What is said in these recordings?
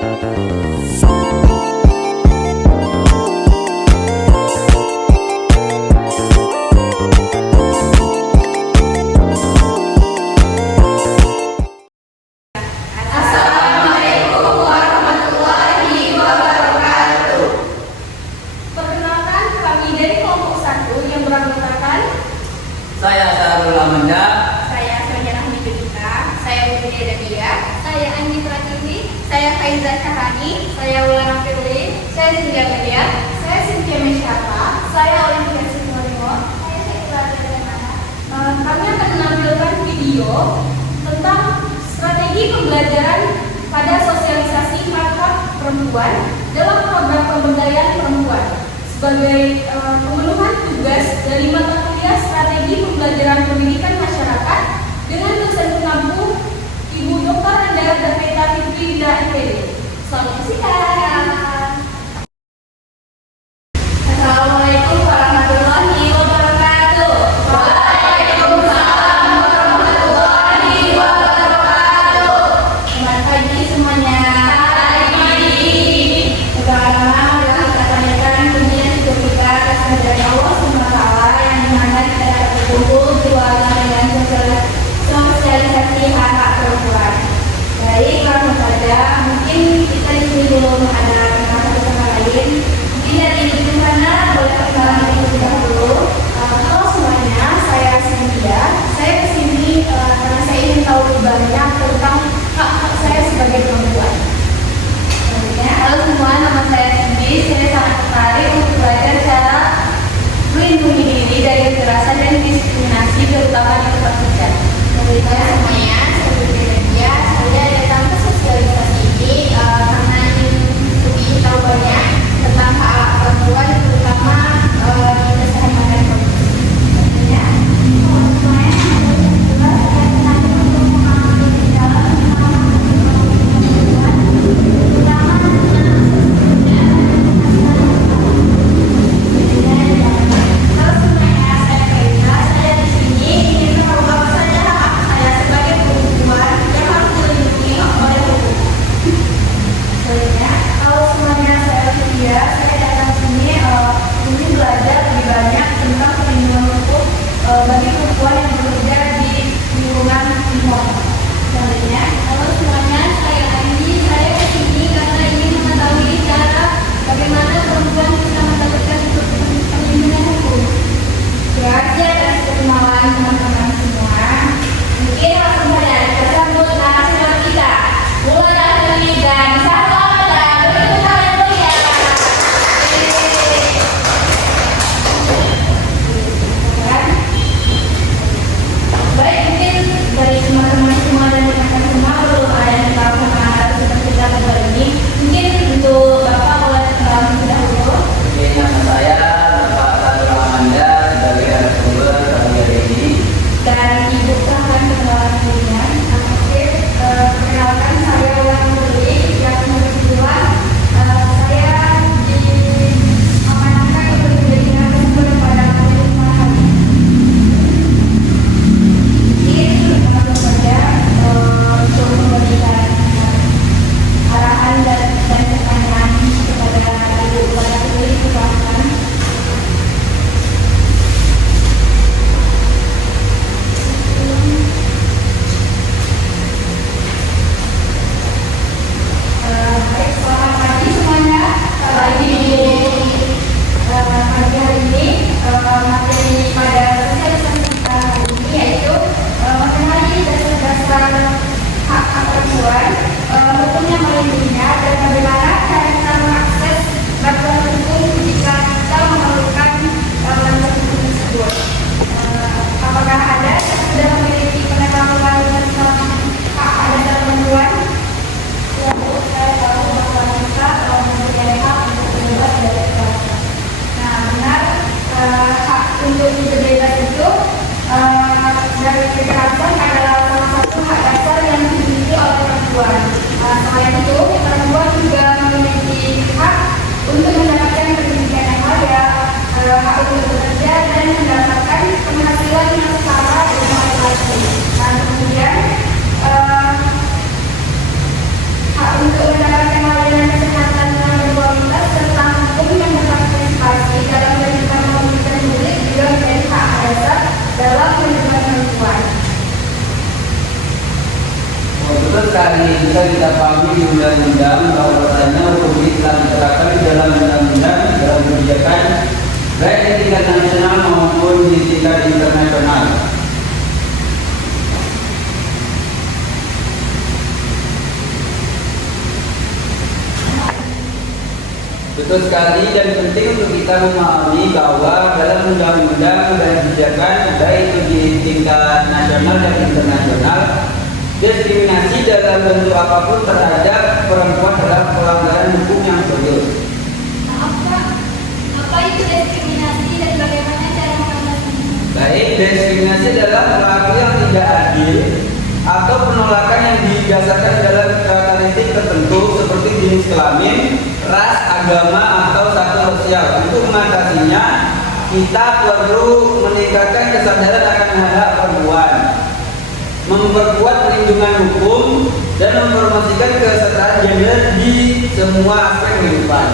Saya Sarul Amanda. Saya Sonia Rahmidudika. Saya Budi Dadia. Saya Andi Pratiti. Saya Faiza Kahani. Saya Ulana Firly. Saya Sindia Media. Saya Cynthia Mesyapa. Saya Olimpian Simorimo. Saya Sekula Darmana. Kami akan menampilkan video tentang strategi pembelajaran pada sosialisasi hak-hak perempuan dalam program pemberdayaan perempuan sebagai pemenuhan tugas dari mata kuliah strategi pembelajaran pendidikan masyarakat dengan dosen penampung Ibu Dr. Enda Daveta Fitri MPD. Selamat menyaksikan. Assalamualaikum warahmatullahi wabarakatuh. Waalaikumsalam warahmatullahi wabarakatuh. Selamat pagi semuanya. Pertama, kita tanyakan pujian syukur kita atas kehadirat Allah SWT yang dimana kita dapat berkumpul di ruangan dengan sosialisasi hak-hak perempuan. Baik, langsung saja. Mungkin kita di sini belum ada kenalan satu sama lain. Mungkin dari di sana boleh perkenalan terlebih dahulu. Halo semuanya, saya Cynthia. Saya kesini karena saya ingin tahu lebih banyak tentang hak-hak saya sebagai perempuan. Halo semua, nama saya Cindy. Saya sangat tertarik untuk belajar cara melindungi diri dari kekerasan dan diskriminasi, terutama di tempat kerja. Halo semuanya, saya Budi Dadia. Saya datang ke sosialisasi ini karena ingin lebih tahu banyak tentang hak perempuan, terutama di kesehatan perempuan. Halo semuanya, saya senang untuk mengambil di dalam bagi perempuan yang bekerja di lingkungan timur. Selanjutnya, halo semuanya, saya Andi. Saya kesini karena ingin mengetahui cara bagaimana perempuan bisa mendapatkan perlindungan hukum. Itu aja dari perkenalan teman-teman semua. Mungkin langsung saja kita sambut narasumber kita, Ulana Firly dan Sarul Amanda. Berikan kalian meriah. Baik, mungkin dari teman-teman semua dan rekan semua belum ada yang tahu tentang narasumber kita pada ini. Mungkin untuk Bapak boleh perkenalan terlebih dahulu. Oke, nama saya Bapak Sarul Amanda sebagai narasumber pada hari ini. Dan Ibu silahkan perkenalan dirinya. Oke, perkenalkan saya Ulana Firly yang kebetulan saya diamanahkan untuk menjadi narasumber pada lingkungan kami. Langsung saja untuk memberikan arahan dan pertanyaan kepada Ibu Ulana Firly, silakan. Baik, selamat pagi semuanya. Pagi hari ini materi pada sosialisasi kita hari ini yaitu mengenai dasar-dasar hak perempuan, hukumnya melindunginya, dan bagaimana cara kita mengakses bantuan hukum jika kita memerlukan bantuan hukum tersebut. Apakah ada yang sudah memiliki pengetahuan tentang hak dasar perempuan? Ya, Bu, saya tahu bahwa kita mempunyai hak untuk bebas dari kekerasan. Nah, benar, hak untuk bebas itu dari kekerasan adalah salah satu hak dasar yang dimiliki oleh perempuan. Selain itu, perempuan juga memiliki sekali bisa kita pahami di undang-undang bahwasanya hukum ini telah diterapkan di dalam undang-undang dalam kebijakan baik di tingkat nasional maupun di tingkat internasional. Betul sekali dan penting untuk kita memahami bahwa dalam undang-undang dan kebijakan baik itu di tingkat nasional dan internasional, diskriminasi dalam bentuk apapun terhadap perempuan adalah pelanggaran hukum yang serius. Apa itu diskriminasi dan bagaimana cara mengatasinya? Baik, diskriminasi adalah perilaku yang tidak adil atau penolakan yang didasarkan dalam karakteristik tertentu seperti jenis kelamin, ras, agama, atau status sosial. Untuk mengatasinya, kita perlu meningkatkan kesadaran akan hak-hak perempuan, memperkuat perlindungan hukum, dan mempromosikan kesetaraan gender di semua aspek kehidupan.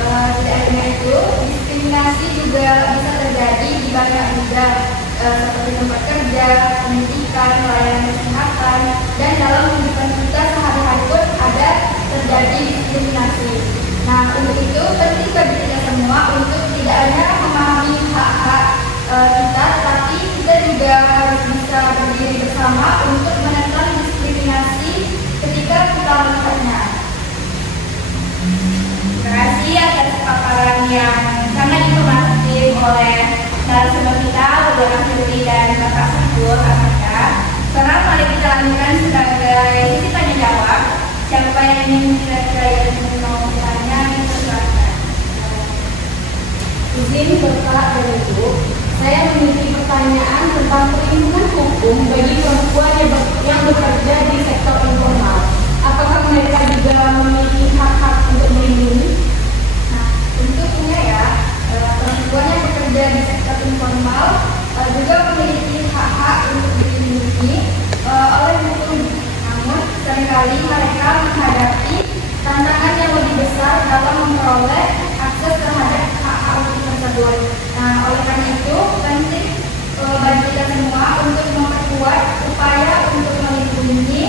Tidak hanya itu, diskriminasi juga bisa terjadi di banyak bidang seperti tempat kerja, pendidikan, layanan kesehatan, dan dalam kehidupan kita sehari-hari pun ada terjadi diskriminasi. Nah, untuk itu penting bagi kita semua untuk tidak hanya memahami hak-hak kita, tapi kita juga harus bisa berdiri bersama untuk menekan diskriminasi ketika kita melihatnya. Terima kasih atas paparan yang sangat informatif oleh narasumber kita, Bapak Firly dan Bapak Saiful Ahmad. Sekarang mari kita lanjutkan sebagai sesi tanya jawab. Siapa yang ingin kira-kira yang mau bertanya, silakan. Izin Bapak dan Ibu, saya memiliki pertanyaan tentang perlindungan hukum bagi perempuan yang bekerja di sektor informal. Apakah mereka juga memiliki hak-hak untuk melindungi? Nah, tentunya ya, perempuan yang bekerja di sektor informal juga memiliki hak-hak untuk dilindungi oleh hukum. Namun, seringkali mereka menghadapi tantangan yang lebih besar dalam memperoleh akses terhadap hak-hak hukum tersebut. Nah, oleh karena itu, penting bagi kita semua untuk memperkuat upaya untuk melindungi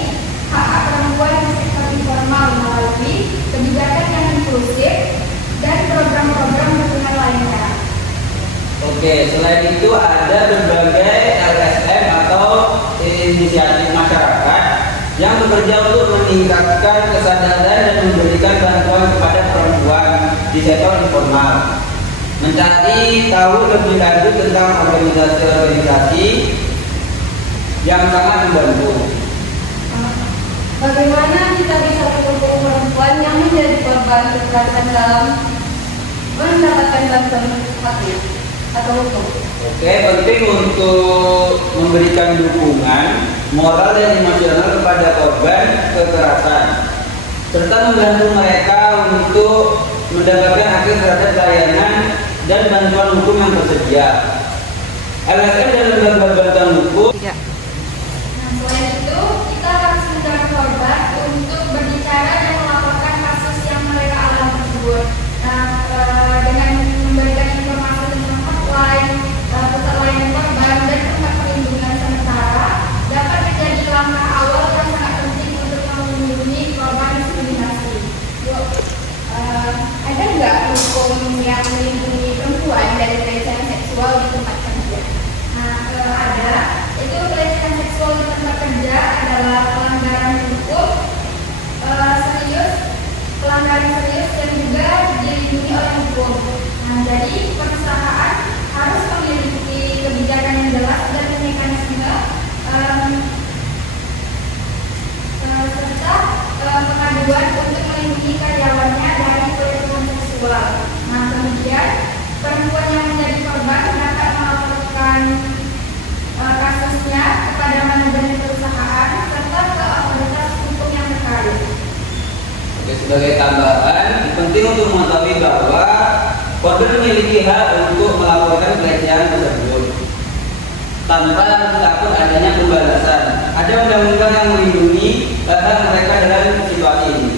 hak-hak perempuan di sektor informal melalui kebijakan yang inklusif dan program-program dukungan lainnya. Oke, selain itu ada berbagai LSM atau inisiatif masyarakat yang bekerja untuk meningkatkan kesadaran dan memberikan bantuan kepada perempuan di sektor informal. Mencari tahu lebih lanjut tentang organisasi-organisasi yang sangat membantu. Bagaimana kita bisa mendukung perempuan yang menjadi korban kekerasan dalam mendapatkan bantuan atau hukum? Oke, penting untuk memberikan dukungan moral dan emosional kepada korban kekerasan, serta membantu mereka untuk mendapatkan akses terhadap layanan dan bantuan hukum yang tersedia. LSM dan lembaga bantuan hukum. Nah, selain itu, kita harus mendorong korban untuk berbicara dan melaporkan kasus yang mereka alami tersebut. Nah, dengan memberikan informasi tentang hotline, pusat layanan korban, dan tempat perlindungan sementara, dapat menjadi langkah awal yang sangat penting untuk melindungi korban diskriminasi. Ada nggak hukum yang melindungi perempuan dari pelecehan seksual di tempat kerja? Nah, ada. Itu pelecehan seksual di tempat kerja adalah pelanggaran hukum pelanggaran serius dan juga dilindungi oleh hukum. Nah, jadi perusahaan harus memiliki kebijakan yang jelas dan mekanisme serta pengaduan untuk melindungi karyawannya dari pelecehan seksual. Nah, kemudian perempuan yang menjadi korban dapat melaporkan kasusnya kepada manajemen perusahaan serta ke otoritas hukum yang terkait. Oke, sebagai tambahan, penting untuk mengetahui bahwa korban memiliki hak untuk melaporkan pelecehan tersebut tanpa takut adanya pembalasan. Ada undang-undang yang melindungi hak mereka dalam situasi ini.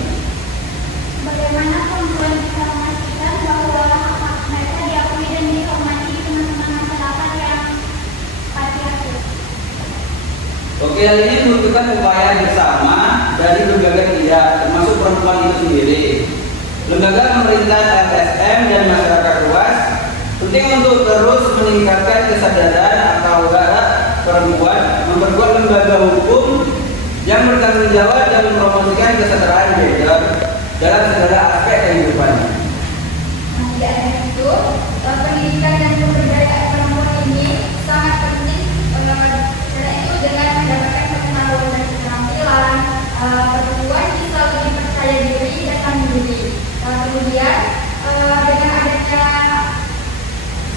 Bagaimana perempuan bisa memastikan bahwa hak mereka diakui dan dihormati di teman-teman masyarakat yang patriarkis? Oke, hal ini membutuhkan upaya bersama dari lembaga tidak, termasuk perempuan itu sendiri. Lembaga pemerintah, LSM, dan masyarakat luas penting untuk terus meningkatkan kesadaran atau hak perempuan, memperkuat lembaga hukum yang bertanggung jawab dan mempromosikan kesetaraan gender dalam segala aspek kehidupan. Di akhir itu, pendidikan dan pemberdayaan perempuan ini sangat penting karena itu dengan mendapatkan pengetahuan dan keterampilan, perempuan bisa lebih percaya diri dan mandiri. Kemudian dengan adanya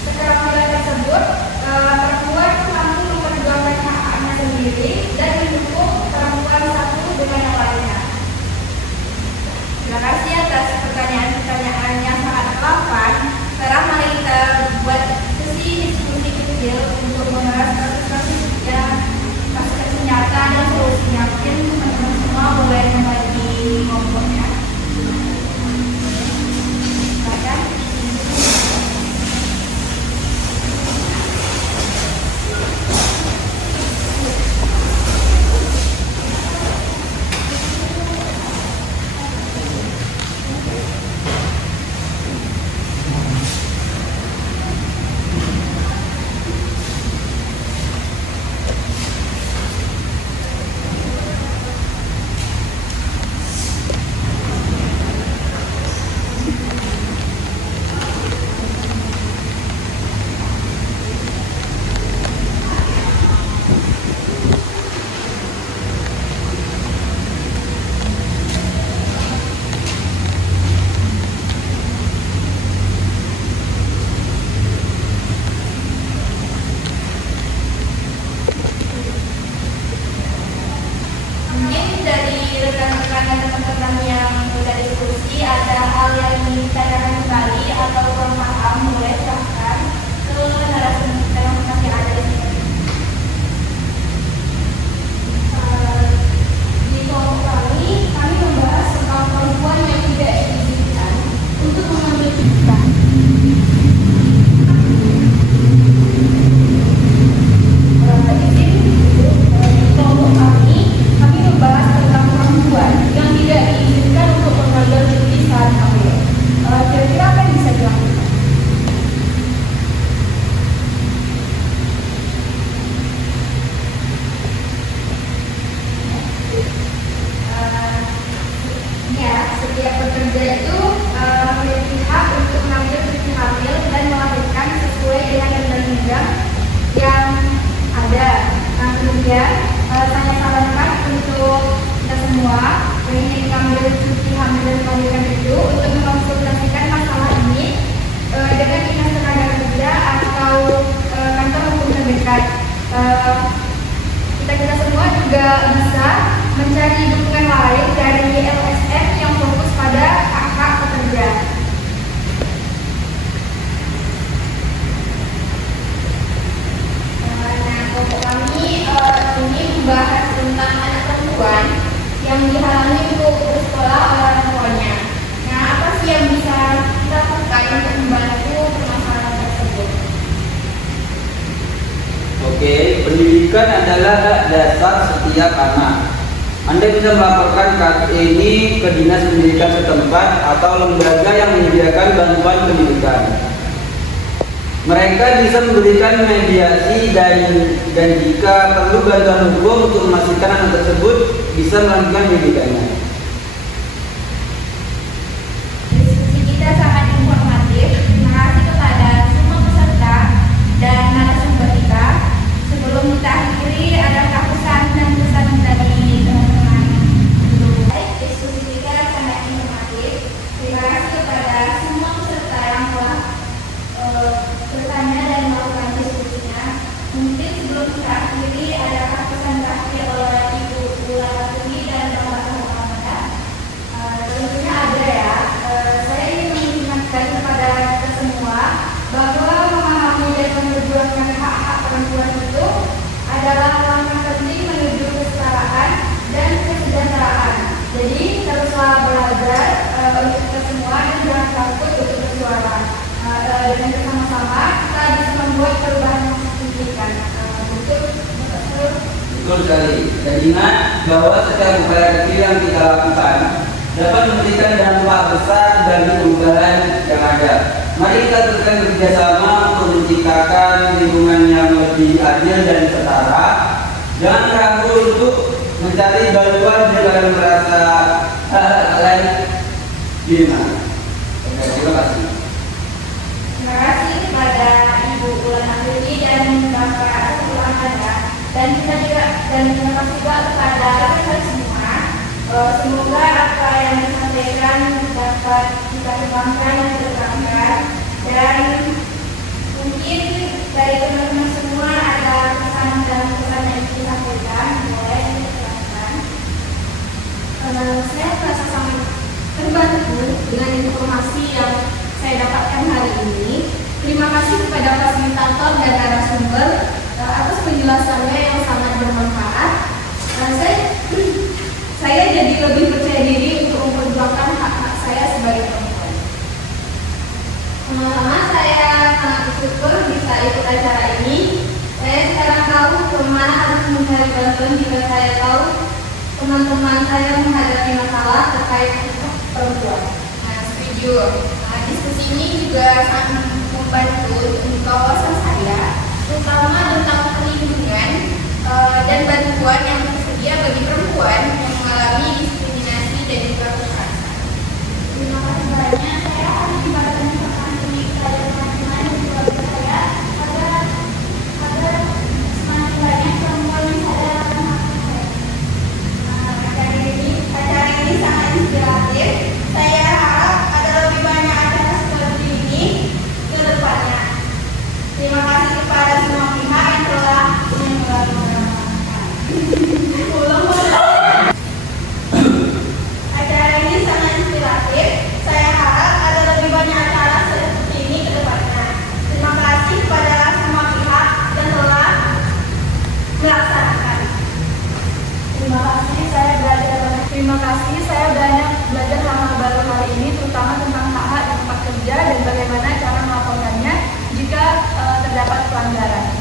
keterampilan tersebut, perempuan mampu memperjuangkan hak-haknya sendiri dan mendukung perempuan satu dengan yang lainnya. Terima kasih atas pertanyaan-pertanyaan yang sangat relevan. Sekarang mari kita buat sesi diskusi kecil untuk membahas kasus-kasus nyata dan solusinya. Mungkin teman-teman semua boleh membagi kelompoknya. Silakan. Mungkin dari rekan-rekan dan teman-teman yang sudah diskusi ada hal yang ingin ditanyakan kembali atau kurang paham, boleh silahkan ke narasumber yang ada di sini. Di kelompok kami membahas tentang perempuan yang tidak diizinkan untuk mengambil keputusan. Kami membahas tentang perempuan yang tidak diizinkan untuk mengambil cuti saat hamil. Kira-kira apa yang bisa dilakukan? Setiap pekerja itu memiliki hak untuk mengambil cuti hamil dan melahirkan sesuai dengan undang-undang yang ada. Nah, kemudian saya sarankan untuk kita semua yang ingin mengambil cuti hamil dan melahirkan itu untuk mengkonsultasikan masalah ini dengan dinas tenaga kerja atau kantor hukum terdekat. Kita semua juga bisa mencari dukungan lain dari LSM yang fokus pada hak-hak pekerja. Nah, kelompok kami ini membahas tentang anak perempuan yang dihalangi untuk bersekolah oleh orang tuanya. Nah, apa sih yang bisa kita lakukan untuk membantu permasalahan tersebut? Oke, pendidikan adalah hak dasar setiap anak. Anda bisa melaporkan kasus ini ke dinas pendidikan setempat atau lembaga yang menyediakan bantuan pendidikan. Mereka bisa memberikan mediasi dan jika perlu bantuan hukum untuk memastikan anak tersebut bisa melanjutkan pendidikannya. Diskusi kita sangat informatif. Terima kasih kepada semua peserta dan narasumber kita. Sebelum kita akhiri, adakah pesan dan pesan dari teman-teman? Baik, diskusi kita sangat informatif. Terima kasih kepada semua peserta yang telah bertanya dan melakukan diskusinya. Mungkin sebelum kita akhiri, adakah pesan terakhir oleh Ibu Ulatuni dan Bapak Muhammad? Tentunya ada ya. Saya ingin mengingatkan kepada kita semua bahwa memahami dan memperjuangkan hak-hak perempuan itu adalah langkah penting menuju kesetaraan dan kesejahteraan. Jadi teruslah belajar untuk kita semua dan jangan takut untuk bersuara. Dengan bersama-sama kita bisa membuat perubahan yang signifikan. Untuk Betul sekali. Dan ingat bahwa setiap upaya kecil yang kita lakukan dapat memberikan dampak besar bagi perubahan yang ada. Mari kita teruskan bekerjasama untuk menciptakan lingkungan yang lebih adil dan setara. Jangan ragu untuk mencari bantuan jika kalian merasa kalian gimana. Terima kasih. Terima kasih kepada Ibu Ulan Andri dan Bapak Ulan Anda, dan kita juga terima kasih juga kepada kita semua. Semoga apa yang disampaikan dapat kita kembangkan dan terapkan, dan mungkin dari teman-teman semua ada pesan dan pesan yang disampaikan boleh diterapkan. Saya merasa sangat terbantu dengan informasi yang saya dapatkan hari ini. Terima kasih kepada fasilitator dan narasumber atas penjelasannya yang sangat bermanfaat. Saya jadi lebih percaya diri untuk memperjuangkan hak-hak saya sebagai perempuan. Lama-lama saya sangat bersyukur bisa ikut acara ini. Saya sekarang tahu kemana harus mencari bantuan jika saya tahu teman-teman saya menghadapi masalah terkait perempuan. Nah, setuju. Diskusi ini juga sangat membantu untuk wawasan saya, terutama tentang perlindungan dan bantuan yang tersedia bagi perempuan yang mengalami diskriminasi dan juga kekerasan. Terima kasih banyak. Saya akan membagikan ini kepada teman-teman dan keluarga saya agar semakin banyak perempuan yang sadar akan hak-hak saya. Acara ini sangat inspiratif. Saya harap ada lebih banyak acara seperti ini ke depannya. Terima kasih kepada semua pihak yang telah menyelenggarakan. Acara ini sangat inspiratif. Saya harap ada lebih banyak acara seperti ini ke depannya. Terima kasih kepada semua pihak yang telah melaksanakan. Terima kasih saya banyak belajar hal-hal baru hari ini, terutama tentang hak-hak di tempat kerja dan bagaimana cara melaporkannya jika terdapat pelanggaran.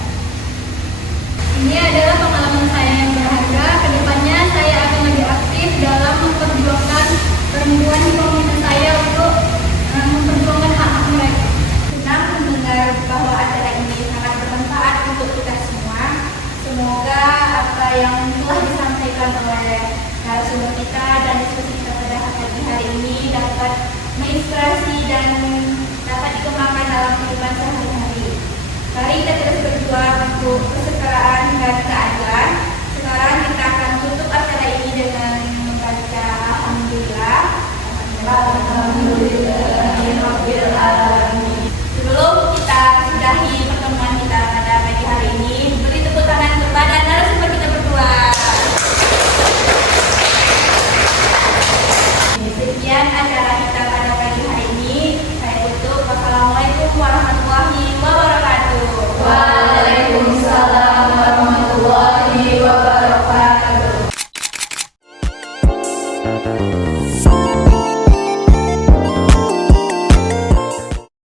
Ini adalah pengalaman saya yang berharga. Kedepannya saya akan lebih aktif dalam memperjuangkan perempuan di komunitas saya untuk memperjuangkan hak-hak mereka. Senang mendengar bahwa acara ini sangat bermanfaat untuk kita semua. Semoga apa yang telah disampaikan oleh narasumber kita dan diskusi kita pada hari ini dapat menginspirasi dan dapat dikembangkan dalam kehidupan sehari-hari. Mari kita terus berjuang untuk kesetaraan dan keadilan. Sekarang kita akan tutup acara ini dengan membaca Alhamdulillah. Alhamdulillah.